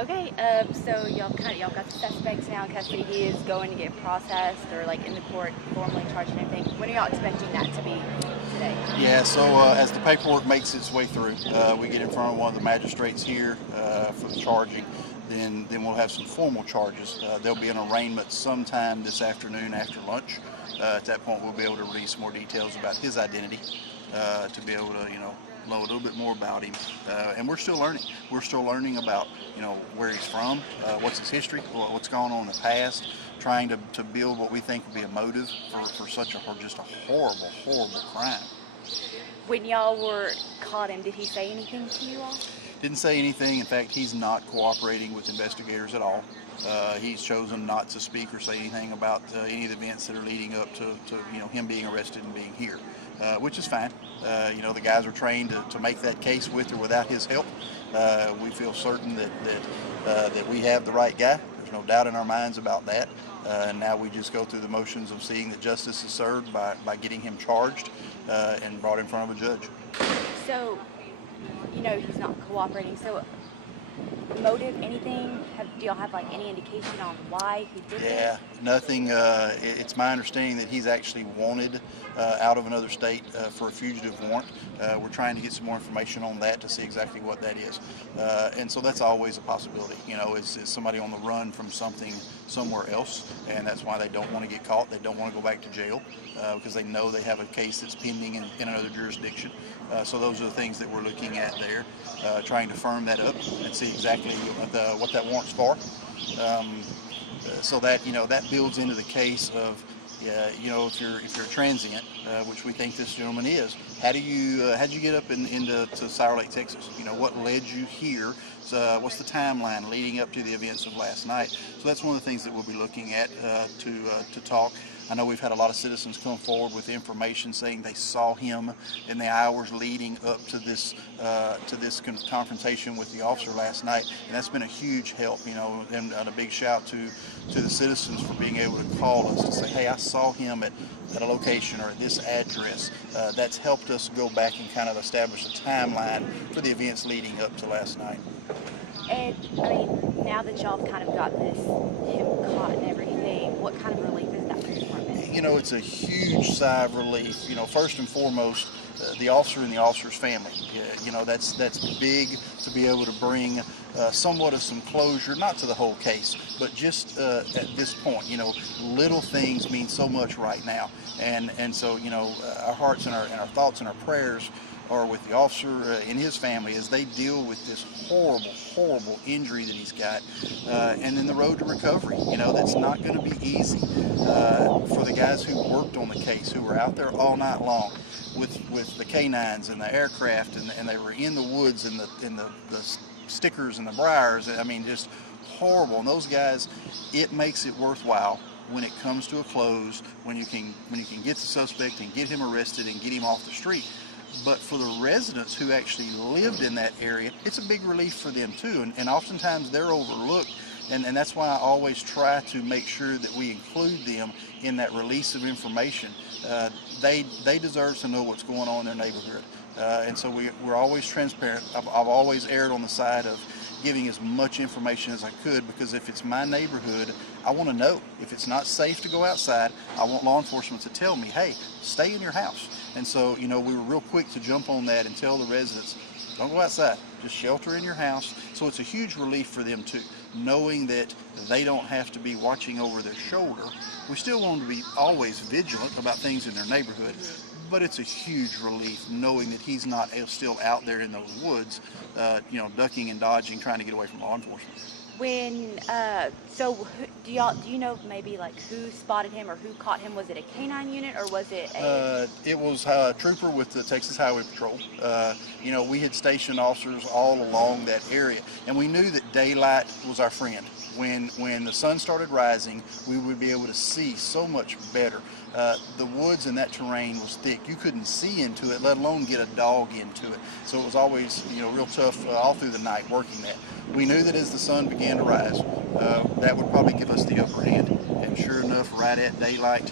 Okay, so y'all got the suspects now in custody. He is going to get processed or like in the court formally charged and everything. When are y'all expecting that to be today? Yeah, so as the paperwork makes its way through, we get in front of one of the magistrates here for the charging. Then we'll have some formal charges. There'll be an arraignment sometime this afternoon after lunch. At that point, we'll be able to release more details about his identity to be able to, know a little bit more about him. And we're still learning. We're still learning about, where he's from, what's his history, what's gone on in the past, trying to build what we think would be a motive for just a horrible, horrible crime. When y'all were caught him, did he say anything to you all? Didn't say anything. In fact, he's not cooperating with investigators at all. He's chosen not to speak or say anything about any of the events that are leading up to him being arrested and being here, which is fine. The guys are trained to make that case with or without his help. We feel certain that we have the right guy. There's no doubt in our minds about that. And now we just go through the motions of seeing that justice is served by getting him charged and brought in front of a judge. So, he's not cooperating. So, motive, anything? Do y'all have like any indication on why he did this? Yeah, nothing. It's my understanding that he's actually wanted out of another state for a fugitive warrant. We're trying to get some more information on that to see exactly what that is. And so that's always a possibility. Is somebody on the run from something somewhere else, and that's why they don't want to get caught. They don't want to go back to jail because they know they have a case that's pending in another jurisdiction. So those are the things that we're looking at there, trying to firm that up and see exactly what that warrant's for. So that that builds into the case of if you're a transient, which we think this gentleman is, how'd you get up into Sour Lake, Texas? What led you here? What's the timeline leading up to the events of last night? So that's one of the things that we'll be looking at to talk. I know we've had a lot of citizens come forward with information saying they saw him in the hours leading up to this confrontation with the officer last night, and that's been a huge help. And a big shout to the citizens for being able to call us to say, hey, I saw him at a location or at this address. That's helped us go back and kind of establish a timeline for the events leading up to last night. And now that y'all have kind of got him caught and everything, what kind of relief is that for the department? It's a huge sigh of relief. First and foremost, the officer and the officer's family. That's big to be able to bring somewhat of some closure, not to the whole case, but just at this point. Little things mean so much right now, and so our hearts and our thoughts and our prayers are with the officer and his family as they deal with this horrible, horrible injury that he's got, and then the road to recovery. That's not going to be easy for the guys who worked on the case, who were out there all night long with the canines and the aircraft, and they were in the woods and the stickers and the briars. Just horrible. And those guys, it makes it worthwhile when it comes to a close, when you can get the suspect and get him arrested and get him off the street. But for the residents who actually lived in that area, it's a big relief for them too, and oftentimes they're overlooked, and that's why I always try to make sure that we include them in that release of information. They deserve to know what's going on in their neighborhood, and so we're always transparent. I've always erred on the side of giving as much information as I could, because if it's my neighborhood, I want to know. If it's not safe to go outside, I want law enforcement to tell me, hey, stay in your house. And so, we were real quick to jump on that and tell the residents, don't go outside, just shelter in your house. So it's a huge relief for them too, knowing that they don't have to be watching over their shoulder. We still want them to be always vigilant about things in their neighborhood, but it's a huge relief knowing that he's not still out there in those woods, ducking and dodging, trying to get away from law enforcement. Do you know maybe like who spotted him or who caught him? Was it a canine unit or was it a... It was a trooper with the Texas Highway Patrol. We had stationed officers all along that area, and we knew that daylight was our friend. When the sun started rising, we would be able to see so much better. The woods and that terrain was thick. You couldn't see into it, let alone get a dog into it. So it was always, real tough all through the night working that. We knew that as the sun began to rise, that would probably give us the upper hand. And sure enough, right at daylight,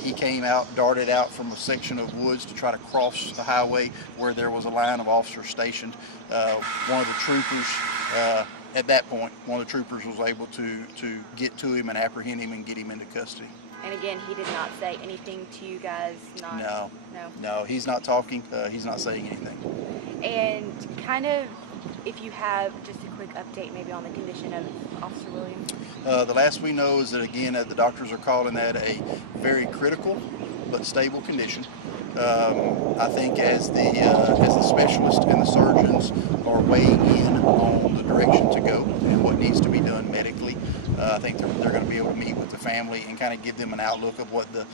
he came out, darted out from a section of woods to try to cross the highway where there was a line of officers stationed. One of the troopers at that point, one of the troopers was able to get to him and apprehend him and get him into custody. And again, he did not say anything to you guys? No, he's not talking. He's not saying anything. And kind of, if you have just a quick update maybe on the condition of Officer Williams? The last we know is that, again, the doctors are calling that a very critical but stable condition. I think as the specialists and the surgeons are weighing in on the direction to go and what needs to be done medically, I think they're going to be able to meet with the family and kind of give them an outlook of what the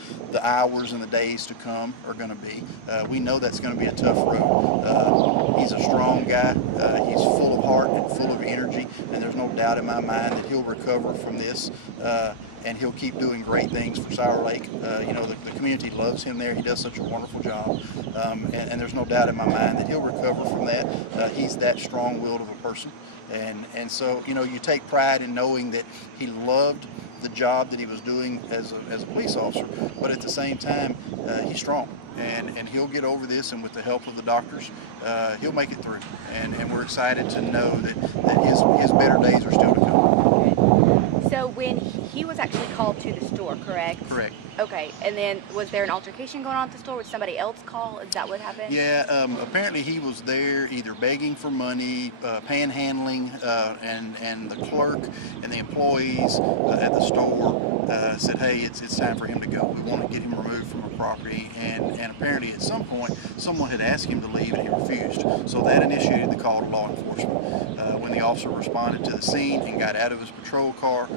hours and the days to come are going to be. We know that's going to be a tough road. He's a strong guy. He's full of heart and full of energy, and there's no doubt in my mind that he'll recover from this. And he'll keep doing great things for Sour Lake. The community loves him there. He does such a wonderful job. And there's no doubt in my mind that he'll recover from that. He's that strong-willed of a person. And so, you take pride in knowing that he loved the job that he was doing as a police officer, but at the same time, he's strong. And he'll get over this, and with the help of the doctors, he'll make it through. And we're excited to know that his better days are still to come. So when he was actually called to the store, correct? Correct. Okay, and then was there an altercation going on at the store? Would somebody else call? Is that what happened? Yeah, apparently he was there either begging for money, panhandling, and the clerk and the employees at the store said, hey, it's time for him to go. We want to get him removed from the property, and apparently at some point someone had asked him to leave and he refused. So that initiated the call to law enforcement. When the officer responded to the scene and got out of his patrol car,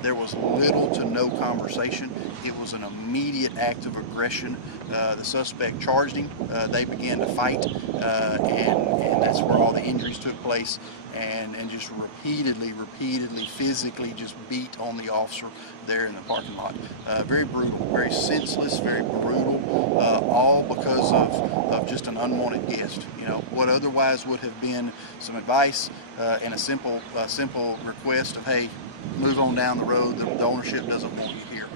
there was little to no conversation. It was an immediate act of aggression. The suspect charged him. They began to fight, and that's where all the injuries took place, and just repeatedly, physically just beat on the officer there in the parking lot. Very brutal, very senseless, very brutal, all because of just an unwanted guest. What otherwise would have been some advice and a simple request of, hey, move on down the road, the ownership doesn't want you here.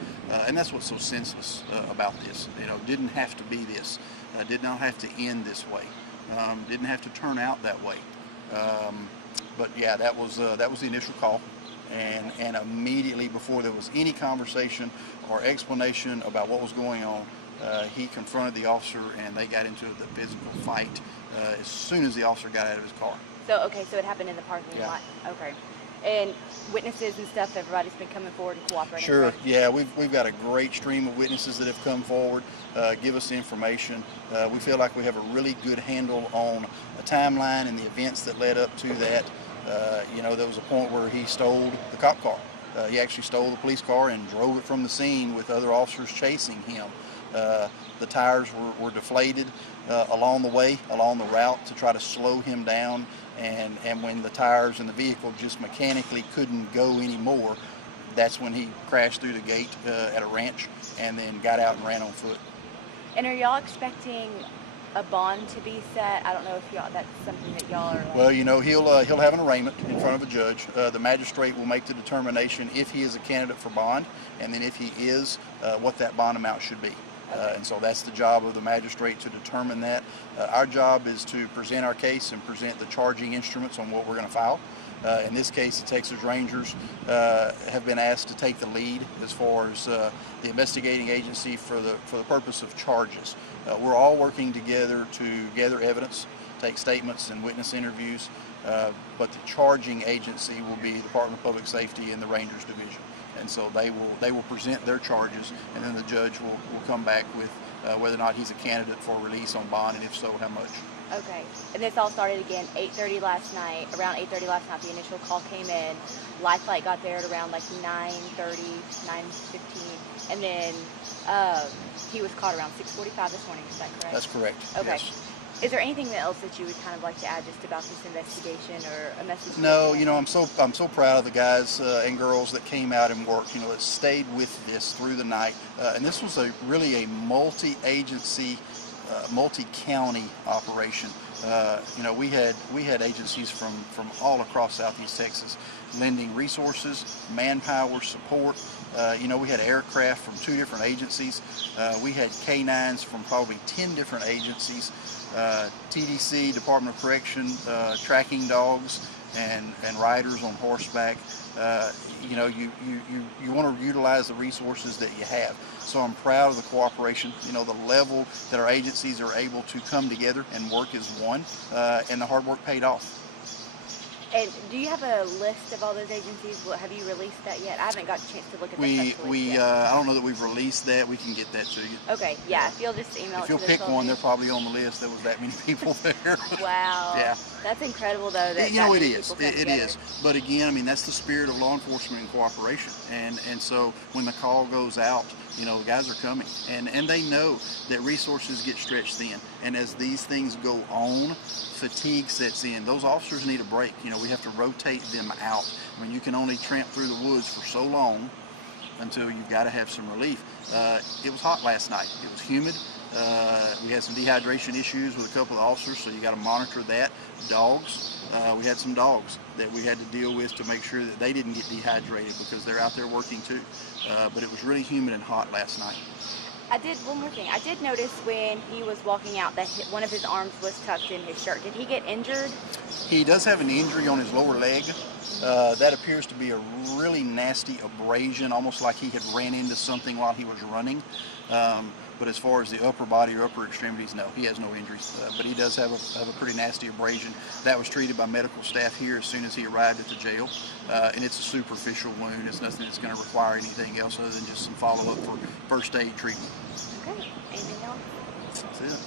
And that's what's so senseless about this. Didn't have to be this. Did not have to end this way. Didn't have to turn out that way. But yeah, that was the initial call, and immediately before there was any conversation or explanation about what was going on, he confronted the officer, and they got into the physical fight as soon as the officer got out of his car. So it happened in the parking lot. Okay. And witnesses and stuff, everybody's been coming forward and cooperating. Sure, right? yeah, we've got a great stream of witnesses that have come forward, give us information. We feel like we have a really good handle on the timeline and the events that led up to that. There was a point where he stole the cop car. He actually stole the police car and drove it from the scene with other officers chasing him. The tires were deflated along the route to try to slow him down. And when the tires in the vehicle just mechanically couldn't go anymore, that's when he crashed through the gate at a ranch and then got out and ran on foot. And are y'all expecting a bond to be set? I don't know if that's something that y'all are. Well, he'll have an arraignment in front of a judge. The magistrate will make the determination if he is a candidate for bond, and then if he is, what that bond amount should be. And so that's the job of the magistrate to determine that. Our job is to present our case and present the charging instruments on what we're going to file. In this case, the Texas Rangers have been asked to take the lead as far as the investigating agency for the purpose of charges. We're all working together to gather evidence, take statements and witness interviews, but the charging agency will be the Department of Public Safety and the Rangers Division. And so they will present their charges, and then the judge will come back with whether or not he's a candidate for release on bond, and if so, how much. Okay. And this all started again 8:30 last night. Around 8:30 last night, the initial call came in. Lifeline got there at around like 9:30, 9:15, and then he was caught around 6:45 this morning. Is that correct? That's correct. Okay. Yes. Is there anything else that you would kind of like to add just about this investigation or a message? No, I'm so proud of the guys and girls that came out and worked. That stayed with this through the night, and this was really a multi-agency, multi-county operation. We had agencies from all across Southeast Texas lending resources, manpower, support. We had aircraft from 2 different agencies. We had K9s from probably 10 different agencies. TDC, Department of Correction, tracking dogs, and riders on horseback. You know, you want to utilize the resources that you have. So I'm proud of the cooperation, you know, the level that our agencies are able to come together and work as one, and the hard work paid off. And do you have a list of all those agencies? Have you released that yet? I haven't got a chance to look at the press release yet. I don't know that we've released that. We can get that to you. Okay, yeah. If you'll just email it to If you'll pick one, they're probably on the list. There was that many people there. Wow. Yeah. That's incredible, though. That you know, that it many is. people come It together. is. But again, I mean, that's the spirit of law enforcement and cooperation. And so when the call goes out, you know, the guys are coming, and they know that resources get stretched thin. And as these things go on, fatigue sets in. Those officers need a break. You know, we have to rotate them out. I mean, you can only tramp through the woods for so long until you've got to have some relief. It was hot last night. It was humid. We had some dehydration issues with a couple of officers, so you got to monitor that. Dogs, we had some dogs that we had to deal with to make sure that they didn't get dehydrated because they're out there working too. But it was really humid and hot last night. I did one more thing. I did notice when he was walking out that one of his arms was tucked in his shirt. Did he get injured? He does have an injury on his lower leg. That appears to be a really nasty abrasion, almost like he had ran into something while he was running. But as far as the upper body or upper extremities, no, he has no injuries. But he does have a pretty nasty abrasion. That was treated by medical staff here as soon as he arrived at the jail. And it's a superficial wound. It's nothing that's going to require anything else other than just some follow-up for first aid treatment. Okay. Anything else? That's it.